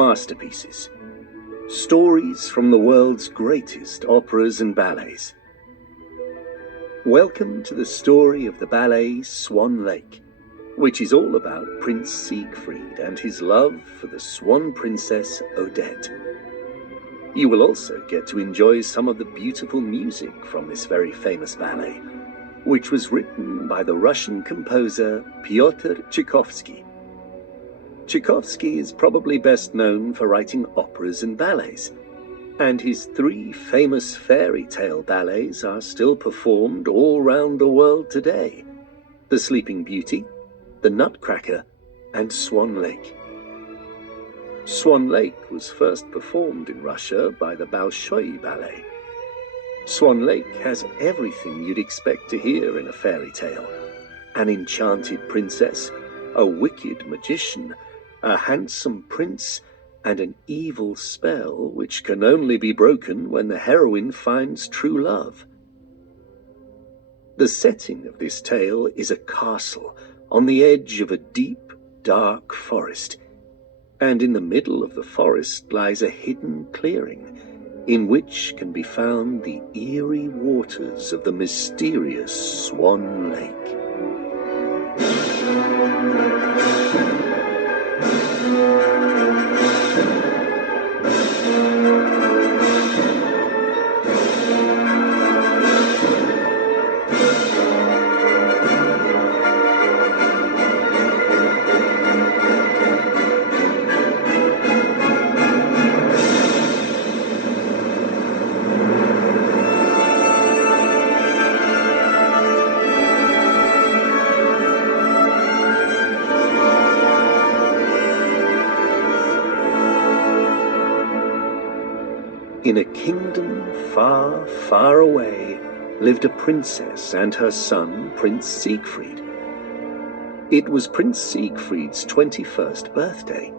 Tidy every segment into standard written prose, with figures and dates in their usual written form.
masterpieces. Stories from the world's greatest operas and ballets. Welcome to the story of the ballet Swan Lake, which is all about Prince Siegfried and his love for the Swan Princess Odette. You will also get to enjoy some of the beautiful music from this very famous ballet, which was written by the Russian composer Pyotr Tchaikovsky. Tchaikovsky is probably best known for writing operas and ballets, and his 3 famous fairy tale ballets are still performed all round the world today: The Sleeping Beauty, The Nutcracker, and Swan Lake. Swan Lake was first performed in Russia by the Bolshoi Ballet. Swan Lake has everything you'd expect to hear in a fairy tale: an enchanted princess, a wicked magician, a handsome prince, and an evil spell which can only be broken when the heroine finds true love. The setting of this tale is a castle on the edge of a deep, dark forest, and in the middle of the forest lies a hidden clearing in which can be found the eerie waters of the mysterious Swan Lake. In a kingdom far, far away lived a princess and her son, Prince Siegfried. It was Prince Siegfried's 21st birthday.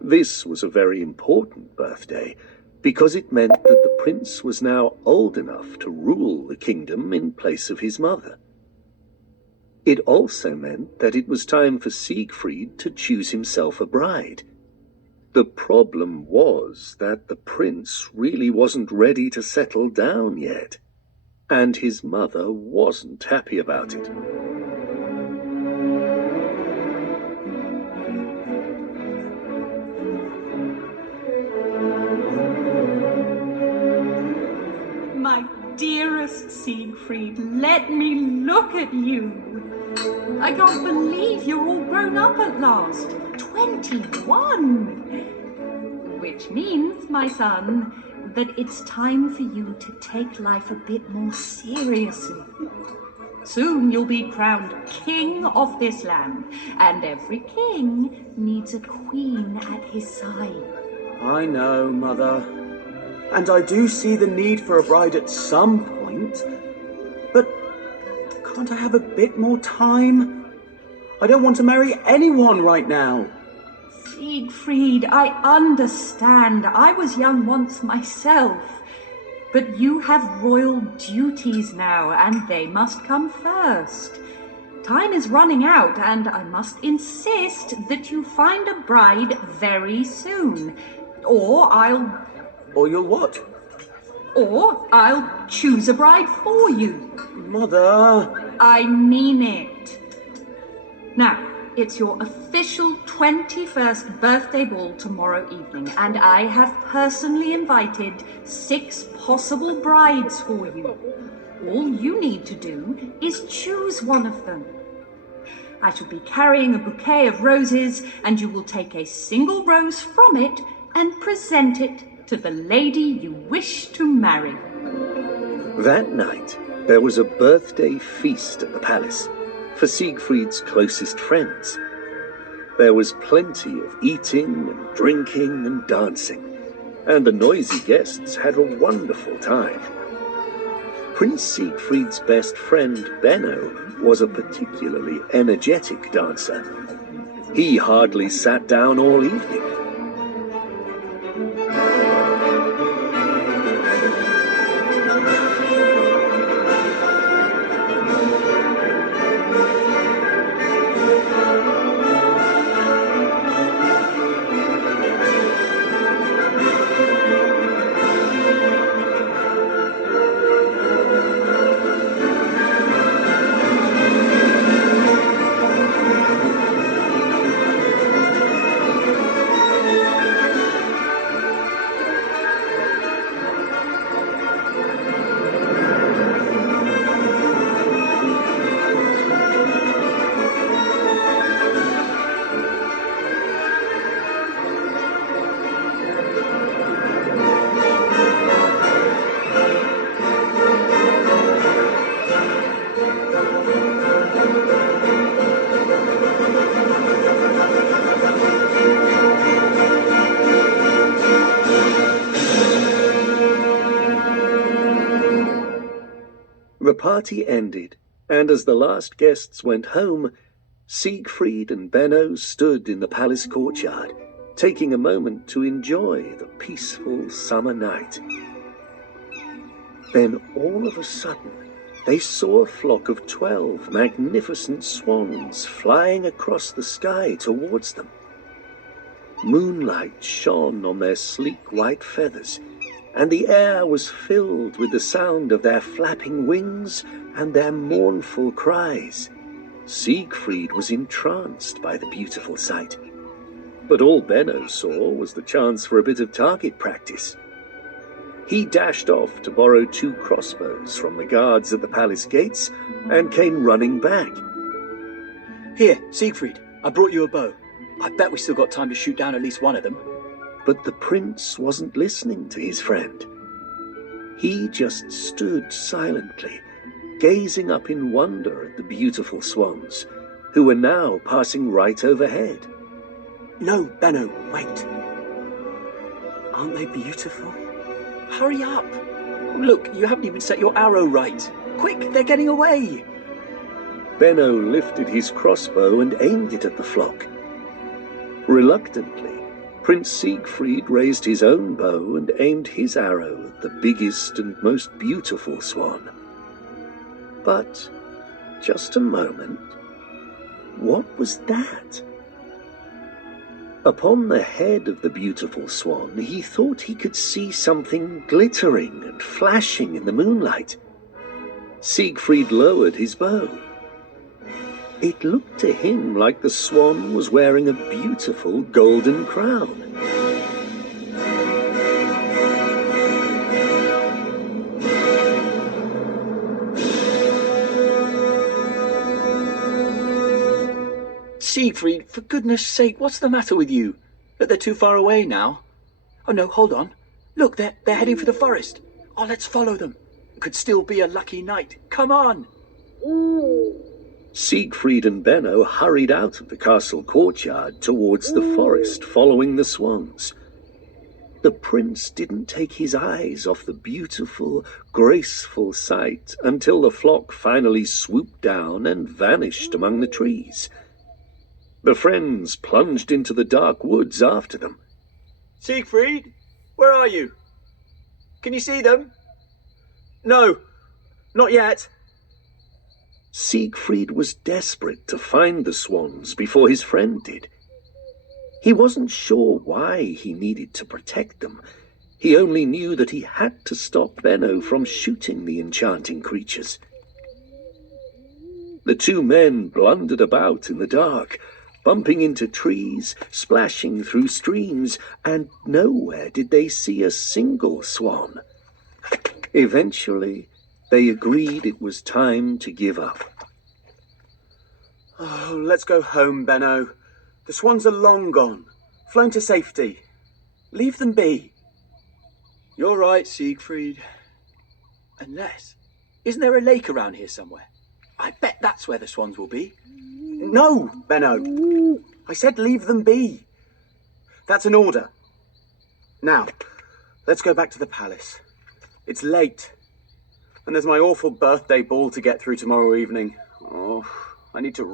This was a very important birthday because it meant that the prince was now old enough to rule the kingdom in place of his mother. It also meant that it was time for Siegfried to choose himself a bride. The problem was that the prince really wasn't ready to settle down yet, and his mother wasn't happy about it. My dearest Siegfried, let me look at you. I can't believe you're all grown up at last. 21! Which means, my son, that it's time for you to take life a bit more seriously. Soon you'll be crowned king of this land, and every king needs a queen at his side. I know, Mother. And I do see the need for a bride at some point. But can't I have a bit more time? I don't want to marry anyone right now. Siegfried, I understand. I was young once myself. But you have royal duties now, and they must come first. Time is running out, and I must insist that you find a bride very soon. Or you'll what? Or I'll choose a bride for you. Mother! I mean it. Now, it's your official 21st birthday ball tomorrow evening, and I have personally invited 6 possible brides for you. All you need to do is choose one of them. I shall be carrying a bouquet of roses, and you will take a single rose from it and present it to the lady you wish to marry. That night, there was a birthday feast at the palace for Siegfried's closest friends. There was plenty of eating and drinking and dancing, and the noisy guests had a wonderful time. Prince Siegfried's best friend, Benno, was a particularly energetic dancer. He hardly sat down all evening. party ended, and as the last guests went home, Siegfried and Benno stood in the palace courtyard, taking a moment to enjoy the peaceful summer night. Then all of a sudden, they saw a flock of 12 magnificent swans flying across the sky towards them. Moonlight shone on their sleek white feathers, and the air was filled with the sound of their flapping wings and their mournful cries. Siegfried was entranced by the beautiful sight, but all Benno saw was the chance for a bit of target practice. He dashed off to borrow 2 crossbows from the guards at the palace gates and came running back. Here, Siegfried, I brought you a bow. I bet we still got time to shoot down at least one of them. But the prince wasn't listening to his friend. He just stood silently, gazing up in wonder at the beautiful swans, who were now passing right overhead. No, Benno, wait. Aren't they beautiful? Hurry up! Look, you haven't even set your arrow right. Quick, they're getting away! Benno lifted his crossbow and aimed it at the flock. Reluctantly, Prince Siegfried raised his own bow and aimed his arrow at the biggest and most beautiful swan. But, just a moment, what was that? Upon the head of the beautiful swan, he thought he could see something glittering and flashing in the moonlight. Siegfried lowered his bow. It looked to him like the swan was wearing a beautiful golden crown. Siegfried, for goodness sake, what's the matter with you? That they're too far away now? Oh no, hold on. Look, they're heading for the forest. Oh, let's follow them. Could still be a lucky night. Come on! Siegfried and Benno hurried out of the castle courtyard towards the forest, following the swans. The prince didn't take his eyes off the beautiful, graceful sight until the flock finally swooped down and vanished among the trees. The friends plunged into the dark woods after them. Siegfried, where are you? Can you see them? No, not yet. Siegfried was desperate to find the swans before his friend did. He wasn't sure why he needed to protect them. He only knew that he had to stop Benno from shooting the enchanting creatures. The 2 men blundered about in the dark, bumping into trees, splashing through streams, and nowhere did they see a single swan. Eventually, they agreed it was time to give up. Oh, let's go home, Benno. The swans are long gone, flown to safety. Leave them be. You're right, Siegfried. Unless, isn't there a lake around here somewhere? I bet that's where the swans will be. No, Benno. I said leave them be. That's an order. Now, let's go back to the palace. It's late. And there's my awful birthday ball to get through tomorrow evening. Oh, I need to